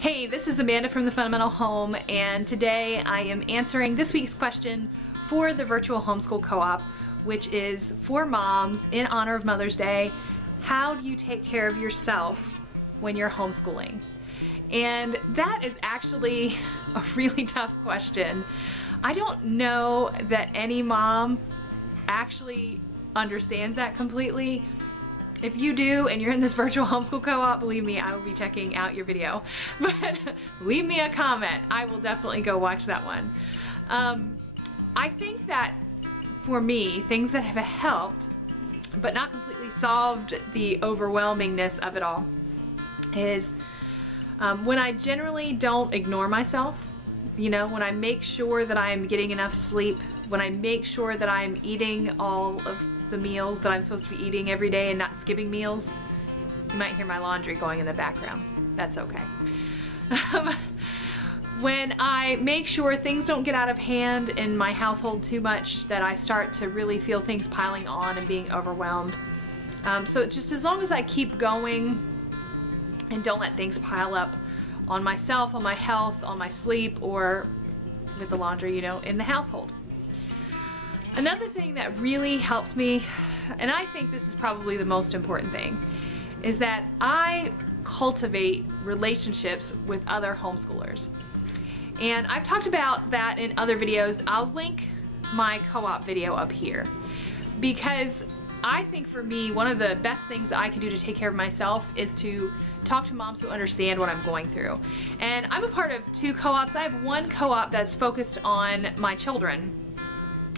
Hey, this is Amanda from The Fundamental Home, and today I am answering this week's question for the Virtual Homeschool Co-op, which is for moms in honor of Mother's Day. How do you take care of yourself when you're homeschooling? And that is actually a really tough question. I don't know that any mom actually understands that completely. If you do and you're in this Virtual Homeschool Co-op, believe me, I will be checking out your video. But leave me a comment. I will definitely go watch that one. I think that for me, things that have helped, but not completely solved the overwhelmingness of it all, is when I generally don't ignore myself. You know, when I make sure that I'm getting enough sleep, when I make sure that I'm eating all of the meals that I'm supposed to be eating every day and not skipping meals. You might hear my laundry going in the background. That's okay. When I make sure things don't get out of hand in my household too much, that I start to really feel things piling on and being overwhelmed. So just as long as I keep going and don't let things pile up on myself, on my health, on my sleep, or with the laundry, you know, in the household. Another thing that really helps me, and I think this is probably the most important thing, is that I cultivate relationships with other homeschoolers. And I've talked about that in other videos. I'll link my co-op video up here, because I think for me, one of the best things that I can do to take care of myself is to talk to moms who understand what I'm going through. And I'm a part of two co-ops. I have one co-op that's focused on my children,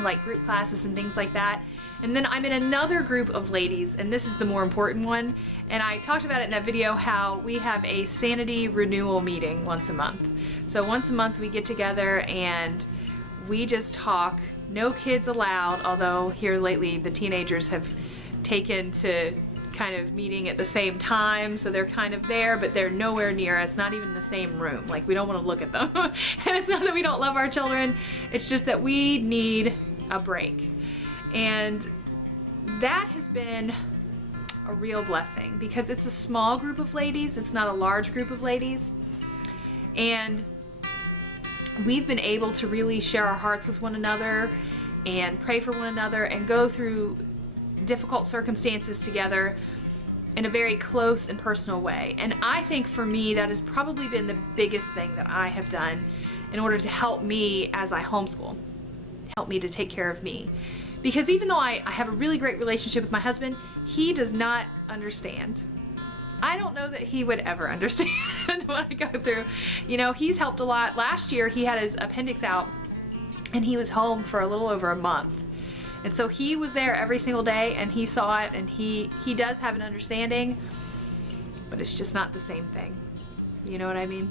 like group classes and things like that. And then I'm in another group of ladies, and this is the more important one. And I talked about it in that video, how we have a sanity renewal meeting once a month. So once a month we get together and we just talk, no kids allowed, although here lately the teenagers have taken to kind of meeting at the same time, so they're kind of there, but they're nowhere near us, not even in the same room. Like, we don't want to look at them. And it's not that we don't love our children, it's just that we need a break. And that has been a real blessing, because it's a small group of ladies, it's not a large group of ladies, and we've been able to really share our hearts with one another and pray for one another and go through difficult circumstances together in a very close and personal way. And I think for me, that has probably been the biggest thing that I have done in order to help me as I homeschool, help me to take care of me. Because even though I have a really great relationship with my husband, he does not understand. I don't know that he would ever understand what I go through. You know, he's helped a lot. Last year he had his appendix out and he was home for a little over a month. And so he was there every single day and he saw it, and he does have an understanding, but it's just not the same thing. You know what I mean?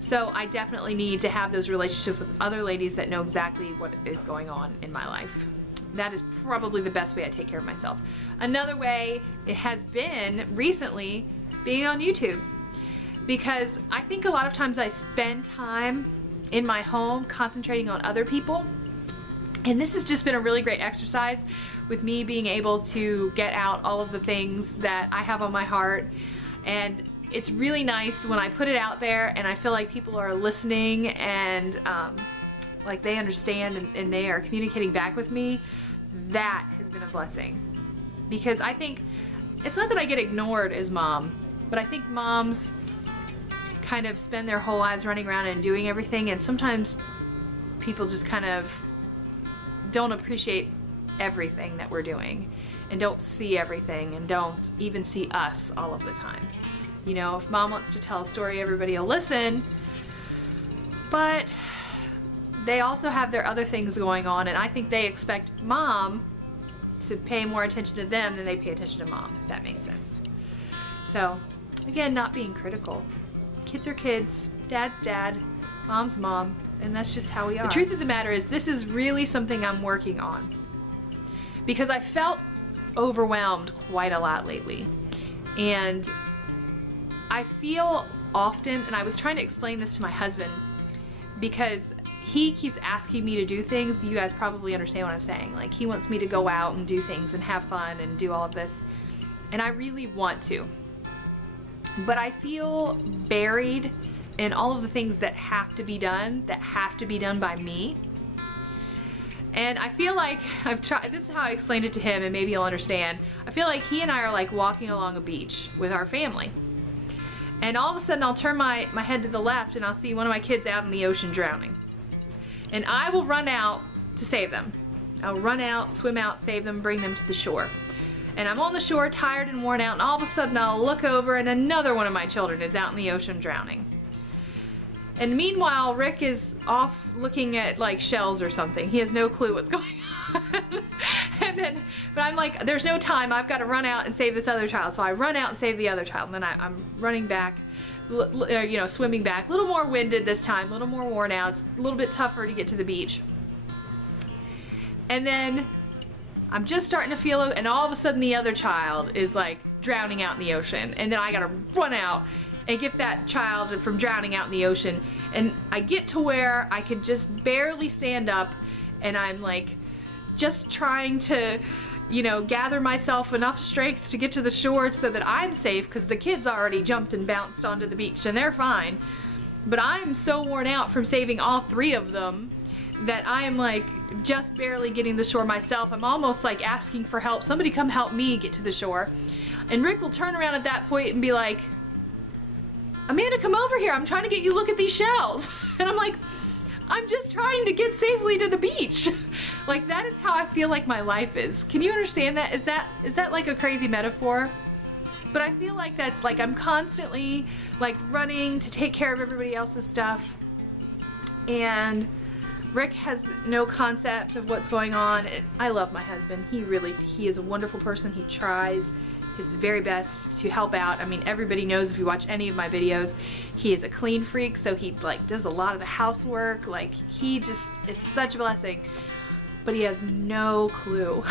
So I definitely need to have those relationships with other ladies that know exactly what is going on in my life. That is probably the best way I take care of myself. Another way it has been recently being on YouTube, because I think a lot of times I spend time in my home concentrating on other people. And this has just been a really great exercise with me being able to get out all of the things that I have on my heart. And it's really nice when I put it out there and I feel like people are listening and like they understand and they are communicating back with me. That has been a blessing, because I think it's not that I get ignored as mom, but I think moms kind of spend their whole lives running around and doing everything, and sometimes people just kind of don't appreciate everything that we're doing and don't see everything and don't even see us all of the time. You know, if mom wants to tell a story, everybody will listen, but they also have their other things going on, and I think they expect mom to pay more attention to them than they pay attention to mom, if that makes sense. So again, not being critical. Kids are kids, dad's dad, mom's mom, and that's just how we are. The truth of the matter is, this is really something I'm working on, because I felt overwhelmed quite a lot lately. And I feel often, and I was trying to explain this to my husband, because he keeps asking me to do things. You guys probably understand what I'm saying. Like, he wants me to go out and do things and have fun and do all of this. And I really want to. but I feel buried in all of the things that have to be done by me. And I feel like this is how I explained it to him, and maybe you'll understand. I feel like he and I are like walking along a beach with our family. And all of a sudden I'll turn my head to the left and I'll see one of my kids out in the ocean drowning. And I will run out to save them. I'll run out, swim out, save them, bring them to the shore. And I'm on the shore, tired and worn out, and all of a sudden I'll look over and another one of my children is out in the ocean drowning. And meanwhile, Rick is off looking at like shells or something. He has no clue what's going on. But I'm like, there's no time. I've got to run out and save this other child. So I run out and save the other child. And then I'm running back, swimming back. A little more winded this time, a little more worn out. It's a little bit tougher to get to the beach. And then I'm just starting to feel it, and all of a sudden the other child is like drowning out in the ocean. And then I got to run out and get that child from drowning out in the ocean. And I get to where I could just barely stand up, and I'm like just trying to, gather myself enough strength to get to the shore so that I'm safe, because the kids already jumped and bounced onto the beach and they're fine. But I'm so worn out from saving all three of them that I am like just barely getting to the shore myself. I'm almost like asking for help. Somebody come help me get to the shore. And Rick will turn around at that point and be like, Amanda, come over here. I'm trying to get you to look at these shells. And I'm like, I'm just trying to get safely to the beach. Like, that is how I feel like my life is. Can you understand that? Is that like a crazy metaphor? But I feel like that's like I'm constantly like running to take care of everybody else's stuff. And Rick has no concept of what's going on. I love my husband. He is a wonderful person. He tries his very best to help out. I mean, everybody knows if you watch any of my videos, he is a clean freak, so he like does a lot of the housework. Like, he just is such a blessing, but he has no clue.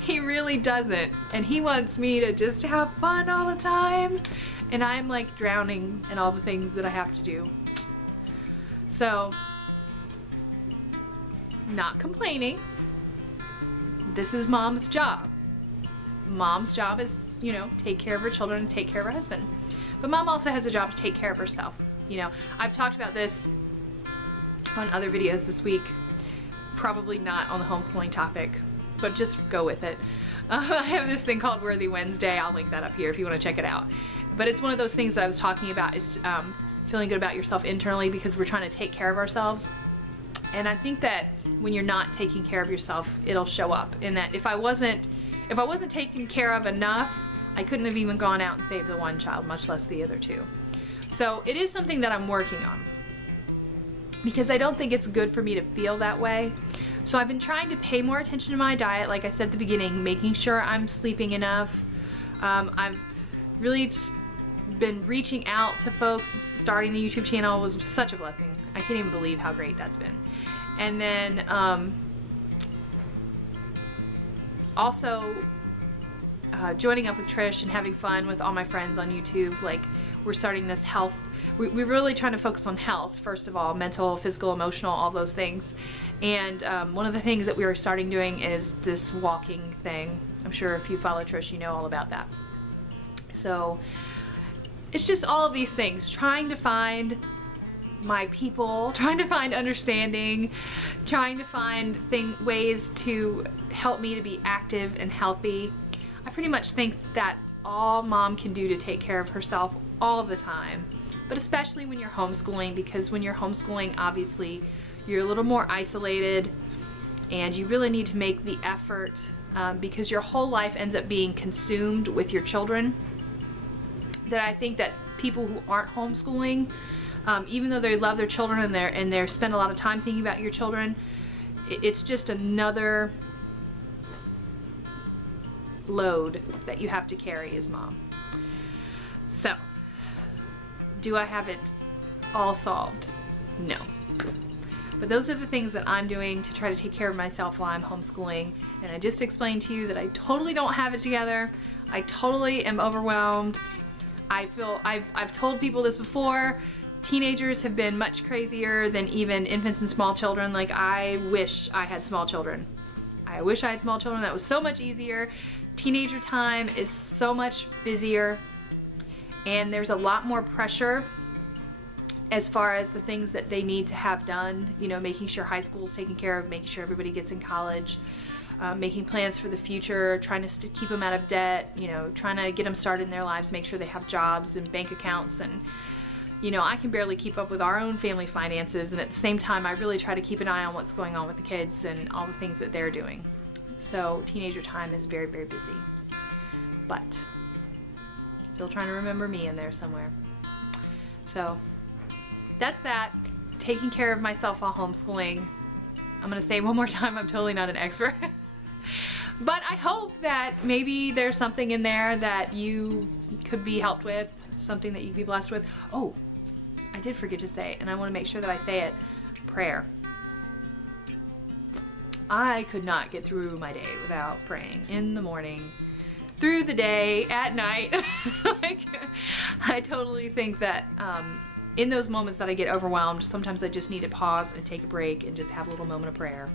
He really doesn't, and he wants me to just have fun all the time, and I'm like drowning in all the things that I have to do. So, not complaining. This is mom's job. Mom's job is, take care of her children and take care of her husband. But mom also has a job to take care of herself. I've talked about this on other videos this week. Probably not on the homeschooling topic, but just go with it. I have this thing called Worthy Wednesday. I'll link that up here if you want to check it out. But it's one of those things that I was talking about, is feeling good about yourself internally, because we're trying to take care of ourselves. And I think that when you're not taking care of yourself, it'll show up. In that if I wasn't taken care of enough, I couldn't have even gone out and saved the one child, much less the other two. So it is something that I'm working on, because I don't think it's good for me to feel that way. So I've been trying to pay more attention to my diet, like I said at the beginning, making sure I'm sleeping enough. I've really been reaching out to folks. Starting the YouTube channel was such a blessing. I can't even believe how great that's been. And then also joining up with Trish and having fun with all my friends on YouTube. Like, we're starting this health. We're really trying to focus on health, first of all, mental, physical, emotional, all those things. And one of the things that we are starting doing is this walking thing. I'm sure if you follow Trish, you know all about that. So it's just all of these things, trying to find my people, trying to find understanding, trying to find ways to help me to be active and healthy. I pretty much think that's all mom can do to take care of herself all the time, but especially when you're homeschooling, because when you're homeschooling, obviously you're a little more isolated, and you really need to make the effort, because your whole life ends up being consumed with your children. That I think that people who aren't homeschooling, even though they love their children and they spend a lot of time thinking about your children, it's just another load that you have to carry as mom. So, do I have it all solved? No. But those are the things that I'm doing to try to take care of myself while I'm homeschooling. And I just explained to you that I totally don't have it together. I totally am overwhelmed. I feel, I've told people this before, teenagers have been much crazier than even infants and small children. Like, I wish I had small children. I wish I had small children. That was so much easier. Teenager time is so much busier. and there's a lot more pressure as far as the things that they need to have done, you know, making sure high school is taken care of, making sure everybody gets in college, making plans for the future, trying to keep them out of debt, you know, trying to get them started in their lives, make sure they have jobs and bank accounts. And you know, I can barely keep up with our own family finances, and at the same time I really try to keep an eye on what's going on with the kids and all the things that they're doing. So teenager time is very, very busy, but still trying to remember me in there somewhere. So that's that. Taking care of myself while homeschooling. I'm going to say one more time, I'm totally not an expert. But I hope that maybe there's something in there that you could be helped with, something that you could be blessed with. Oh, I did forget to say, and I want to make sure that I say it, prayer. I could not get through my day without praying in the morning, through the day, at night. Like, I totally think that in those moments that I get overwhelmed, sometimes I just need to pause and take a break and just have a little moment of prayer.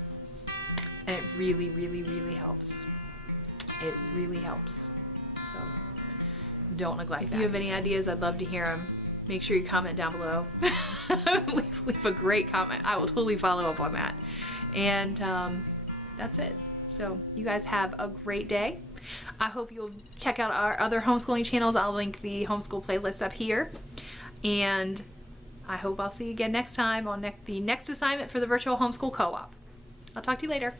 And it really, really, really helps. It really helps. So don't neglect that. If you have any ideas, I'd love to hear them. Make sure you comment down below. leave a great comment. I will totally follow up on that. And that's it. So you guys have a great day. I hope you'll check out our other homeschooling channels. I'll link the homeschool playlist up here. And I hope I'll see you again next time on the next assignment for the Virtual Homeschool Co-op. I'll talk to you later.